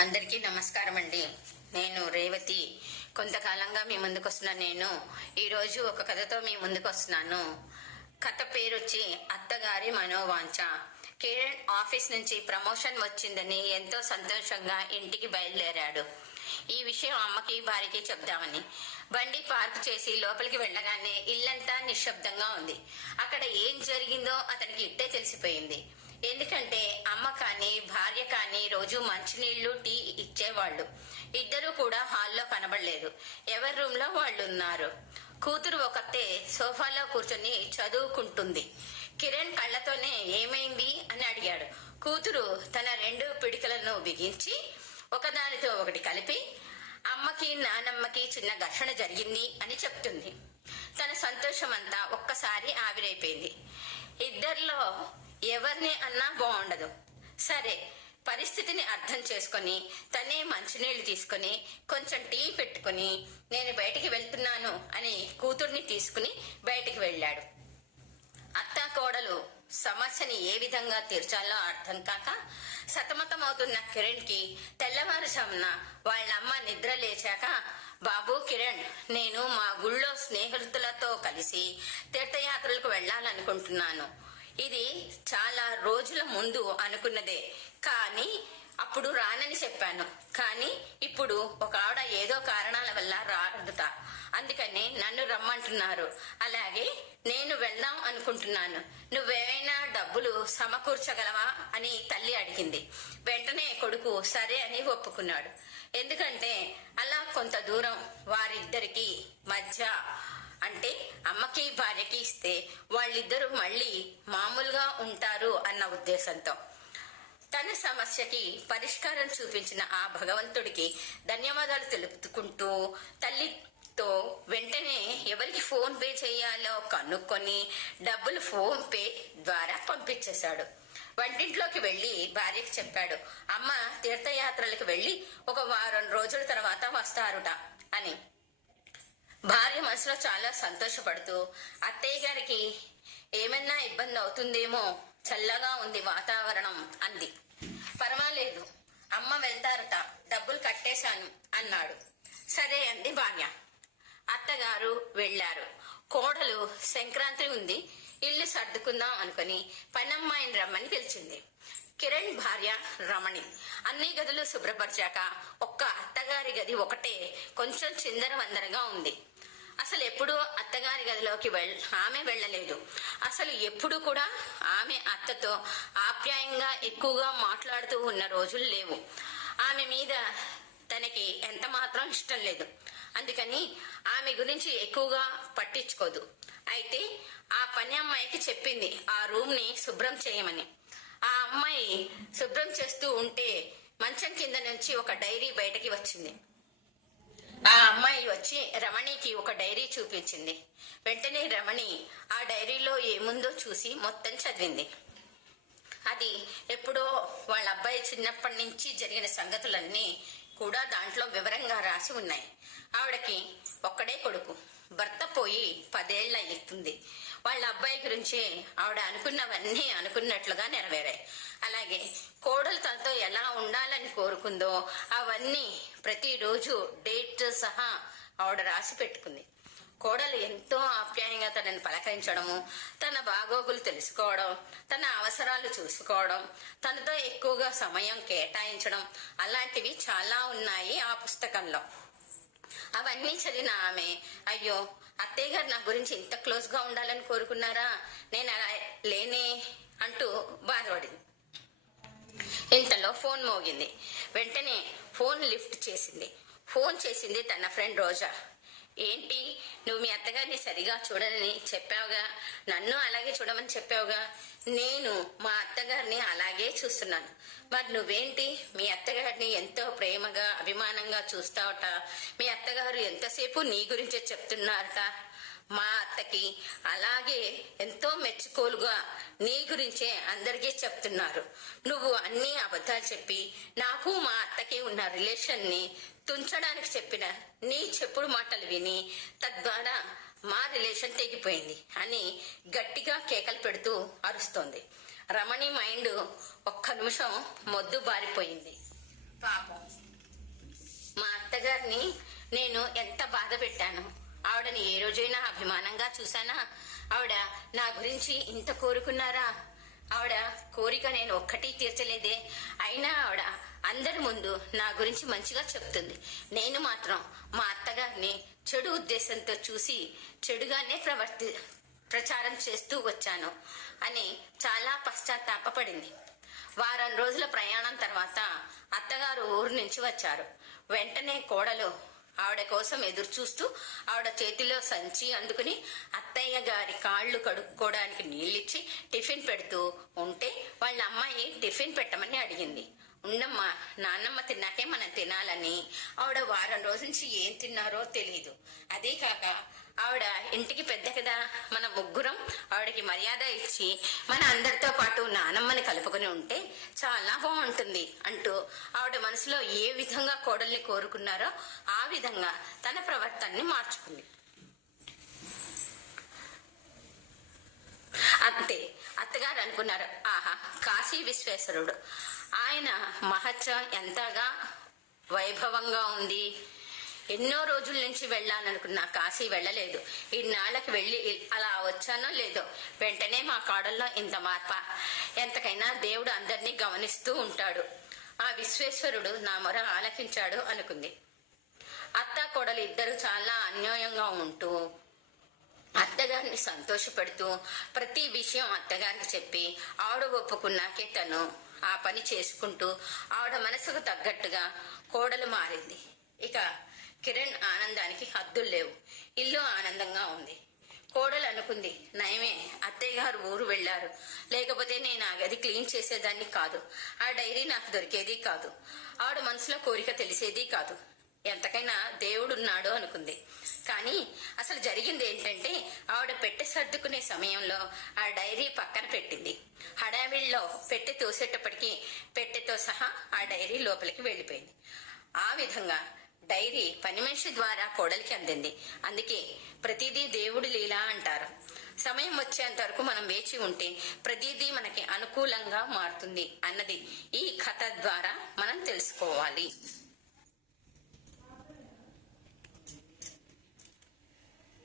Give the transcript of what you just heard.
అందరికీ నమస్కారం అండి నేను రేవతి. కొంతకాలంగా మీ ముందుకు వస్తున్న నేను. ఈరోజు ఒక కథతో మీ ముందుకు వస్తున్నాను కథ పేరు వచ్చి అత్తగారి మనోవాంఛ. కిరణ్ ఆఫీస్ నుంచి ప్రమోషన్ వచ్చిందని ఎంతో సంతోషంగా ఇంటికి బయలుదేరాడు. ఈ విషయం అమ్మకి భార్యకి చెప్దామని. బండి పార్క్ చేసి లోపలికి వెళ్ళగానే ఇల్లంతా నిశ్శబ్దంగా ఉంది. అక్కడ ఏం జరిగిందో అతనికి ఇట్టే తెలిసిపోయింది. ఎందుకంటే అమ్మ కానీ భార్య కానీ రోజు మంచినీళ్ళు టీ ఇచ్చేవాళ్ళు. ఇద్దరు కూడా హాల్లో కనబడలేదు. ఎవరి రూమ్లో వాళ్ళు ఉన్నారు కూతురు ఒకతే సోఫాలో కూర్చొని చదువుకుంటుంది. కిరణ్ కళ్ళతోనే ఏమైంది అని అడిగాడు. కూతురు తన రెండు పిడికలను బిగించి ఒకదానితో ఒకటి కలిపి అమ్మకి నానమ్మకి చిన్న ఘర్షణ జరిగింది అని చెప్తుంది. తన సంతోషం అంతా ఒక్కసారి ఆవిరైపోయింది. ఇద్దరిలో ఎవరిని అన్నా బాగుండదు. సరే పరిస్థితిని అర్థం చేసుకొని తనే మంచినీళ్ళు తీసుకొని కొంచెం టీ పెట్టుకుని నేను బయటికి వెళ్తున్నాను అని కూతుర్ని తీసుకుని బయటికి వెళ్ళాడు. అత్త కోడలు సమస్యని ఏ విధంగా తీర్చాలో అర్థం కాక సతమతమవుతున్న కిరణ్కి తెల్లవారుజామున వాళ్ళమ్మ నిద్ర లేచాక బాబు కిరణ్ నేను మా గుళ్ళో స్నేహితులతో కలిసి తీర్థయాత్రలకు వెళ్ళాలనుకుంటున్నాను. ఇది చాలా రోజుల ముందు అనుకున్నదే. కానీ అప్పుడు రానని చెప్పాను. కానీ ఇప్పుడు ఒక ఆవిడ ఏదో కారణాల వల్ల రాదుట. అందుకని నన్ను రమ్మంటున్నారు. అలాగే నేను వెళ్దాం అనుకుంటున్నాను. నువ్వేమైనా డబ్బులు సమకూర్చగలవా అని తల్లి అడిగింది. వెంటనే కొడుకు సరే అని ఒప్పుకున్నాడు. ఎందుకంటే అలా కొంత దూరం వారిద్దరికి మధ్య అంటే అమ్మకి భార్యకి ఇస్తే వాళ్ళిద్దరూ మళ్ళీ మామూలుగా ఉంటారు అన్న ఉద్దేశంతో. తన సమస్యకి పరిష్కారం చూపించిన ఆ భగవంతుడికి ధన్యవాదాలు తెలుపుకుంటూ తల్లితో వెంటనే ఎవరికి ఫోన్ పే చేయాలో కనుక్కొని డబ్బులు ఫోన్ పే ద్వారా పంపించేశాడు. వంటింట్లోకి వెళ్ళి భార్యకి చెప్పాడు అమ్మ తీర్థయాత్రలకు వెళ్ళి ఒక వారం రోజుల తర్వాత వస్తారుట అని. భార్య మనసులో చాలా సంతోషపడుతూ అత్తయ్య గారికి ఏమన్నా ఇబ్బంది అవుతుందేమో చల్లగా ఉంది వాతావరణం అంది. పర్వాలేదు అమ్మ వెళ్తారట డబ్బులు కట్టేశాను అన్నాడు. సరే అంది భార్య. అత్తగారు వెళ్ళారు. కోడలు సంక్రాంతి ఉంది ఇల్లు సర్దుకుందాం అనుకుని పనమ్మాయిని రమ్మని పిలిచింది. కిరణ్ భార్య రమణి. అన్ని గదులు శుభ్రపరిచాక ఒక్క అత్తగారి గది ఒకటే కొంచెం చిందర వందరగా ఉంది. అసలు ఎప్పుడు అత్తగారి గదిలోకి వెళ్ ఆమె వెళ్ళలేదు. అసలు ఎప్పుడు కూడా ఆమె అత్తతో ఆప్యాయంగా ఎక్కువగా మాట్లాడుతూ ఉన్న రోజులు లేవు. ఆమె మీద తనకి ఎంత మాత్రం ఇష్టం లేదు. అందుకని ఆమె గురించి ఎక్కువగా పట్టించుకోదు. అయితే ఆ పని అమ్మాయికి చెప్పింది ఆ రూమ్ని శుభ్రం చేయమని. అమ్మాయి శుభ్రం చేస్తూ ఉంటే మంచం కింద నుంచి ఒక డైరీ బయటకి వచ్చింది. ఆ అమ్మాయి వచ్చి రమణికి ఒక డైరీ చూపించింది. వెంటనే రమణి ఆ డైరీలో ఏముందో చూసి మొత్తం చదివింది. అది ఎప్పుడో వాళ్ళ అబ్బాయి చిన్నప్పటి నుంచి జరిగిన సంగతులన్నీ కూడా దాంట్లో వివరంగా రాసి ఉన్నాయి. ఆవిడకి ఒక్కడే కొడుకు. భర్త పోయి పదేళ్ళ ఎక్కుతుంది వాళ్ళ అబ్బాయి గురించి ఆవిడ అనుకున్నవన్నీ అనుకున్నట్లుగా నెరవేరాయి. అలాగే కోడలు తనతో ఎలా ఉండాలని కోరుకుందో అవన్నీ ప్రతిరోజు డేట్ సహా ఆవిడ రాసి పెట్టుకుంది. కోడలు ఎంతో ఆప్యాయంగా తనని పలకరించడము తన బాగోగులు తెలుసుకోవడం తన అవసరాలు చూసుకోవడం తనతో ఎక్కువగా సమయం కేటాయించడం అలాంటివి చాలా ఉన్నాయి ఆ పుస్తకంలో. అవన్నీ చదివిన ఆమె. అయ్యో అత్తయ్య గారు నా గురించి ఇంత క్లోజ్గా ఉండాలని కోరుకున్నారా? నేను అలా లేనే అంటూ బాధపడింది. ఇంతలో ఫోన్ మోగింది. వెంటనే ఫోన్ లిఫ్ట్ చేసింది. ఫోన్ చేసింది తన ఫ్రెండ్ రోజా. ఏంటి? నువ్వు మీ అత్తగారిని సరిగా చూడనని చెప్పావుగా? నన్ను అలాగే చూడమని చెప్పావుగా? నేను మా అత్తగారిని అలాగే చూస్తున్నాను. మరి నువ్వేంటి? మీ అత్తగారిని ఎంతో ప్రేమగా అభిమానంగా చూస్తావట. మీ అత్తగారు ఎంతసేపు నీ గురించే చెప్తున్నారట? మా అత్తకి. అలాగే ఎంతో మెచ్చుకోలుగా నీ గురించే అందరికీ చెప్తున్నారు. నువ్వు అన్ని అబద్ధాలు చెప్పి నాకు మా అత్తకి ఉన్న రిలేషన్ని తుంచడానికి చెప్పిన నీ చెప్పుడు మాటలు విని తద్వారా మా రిలేషన్ తెగిపోయింది అని గట్టిగా కేకలు పెడుతూ అరుస్తోంది. రమణి మైండ్ ఒక్క నిమిషం మొద్దు బారిపోయింది. పాపం. మా అత్తగారిని నేను ఎంత బాధ పెట్టాను ఆవిడని ఏ రోజైనా అభిమానంగా చూశానా? ఆవిడ నా గురించి ఇంత కోరుకున్నారా? ఆవిడ కోరిక నేను ఒక్కటి తీర్చలేదే. అయినా ఆవిడ అందరి ముందు నా గురించి మంచిగా చెప్తుంది. నేను మాత్రం మా అత్తగారిని చెడు ఉద్దేశంతో చూసి చెడుగానే ప్రవర్తి ప్రచారం చేస్తూ వచ్చాను అని చాలా పశ్చాత్తాపపడింది. వారం రోజుల ప్రయాణం తర్వాత అత్తగారు ఊరు నుంచి వచ్చారు. వెంటనే కోడలు ఆవిడ కోసం ఎదురు చూస్తూ ఆవిడ చేతిలో సంచి అందుకుని అత్తయ్య గారి కాళ్ళు కడుక్కోవడానికి నీళ్ళిచ్చి టిఫిన్ పెడుతూ ఉంటే వాళ్ళ అమ్మాయి టిఫిన్ పెట్టమని అడిగింది. ఉండమ్మా నాన్నమ్మ తిన్నాకే మనం తినాలని. ఆవిడ వారం రోజు నుంచి ఏం తిన్నారో తెలియదు అదే కాక ఆవిడ ఇంటికి పెద్ద కదా మన ముగ్గురం. ఆవిడకి మర్యాద ఇచ్చి మన అందరితో పాటు నానమ్మని కలుపుకొని ఉంటే చాలా బాగుంటుంది అంటూ ఆవిడ మనసులో ఏ విధంగా కోడల్ని కోరుకున్నారో ఆ విధంగా తన ప్రవర్తనని మార్చుకుంది. అంతే అత్తగారు అనుకున్నారు. ఆహా కాశీ విశ్వేశ్వరుడు. ఆయన మహత్యం ఎంతగా వైభవంగా ఉంది ఎన్నో రోజుల నుంచి వెళ్ళాలనుకున్నా కాశీ వెళ్ళలేదు. ఇన్నాళ్ళకి వెళ్ళి అలా వచ్చానో లేదో వెంటనే మా కాడల్లో ఇంత మార్ప. ఎంతకైనా దేవుడు అందరినీ గమనిస్తూ ఉంటాడు. ఆ విశ్వేశ్వరుడు నా మొర ఆలకించాడు అనుకుంది. అత్త కోడలు ఇద్దరు చాలా అన్యోన్యంగా ఉంటూ అత్తగారిని సంతోషపెడుతూ ప్రతి విషయం అత్తగారికి చెప్పి ఆవిడ ఒప్పుకున్నాకే తను ఆ పని చేసుకుంటూ ఆవిడ మనసుకు తగ్గట్టుగా కోడలు మారింది. ఇక కిరణ్ ఆనందానికి హద్దులు లేవు. ఇల్లు ఆనందంగా ఉంది. కోడలు అనుకుంది నయమే అత్తయ్య గారు ఊరు వెళ్ళారు. లేకపోతే నేను ఆ గది క్లీన్ చేసేదాన్ని కాదు. ఆ డైరీ నాకు దొరికేది కాదు. ఆవిడ మనసులో కోరిక తెలిసేది కాదు. ఎంతకైనా దేవుడున్నాడు అనుకుంది. కానీ అసలు జరిగింది ఏంటంటే ఆవిడ పెట్టె సర్దుకునే సమయంలో ఆ డైరీ పక్కన పెట్టింది. హడావిడిలో పెట్టె తోసేటప్పటికి పెట్టెతో సహా ఆ డైరీ లోపలికి వెళ్ళిపోయింది. ఆ విధంగా డైరీ పని మనిషి ద్వారా కోడలికి అందింది. అందుకే ప్రతిదీ దేవుడి లీలా అంటారు. సమయం వచ్చేంత వరకు మనం వేచి ఉంటే ప్రతిదీ మనకి అనుకూలంగా మారుతుంది అన్నది ఈ కథ ద్వారా మనం తెలుసుకోవాలి.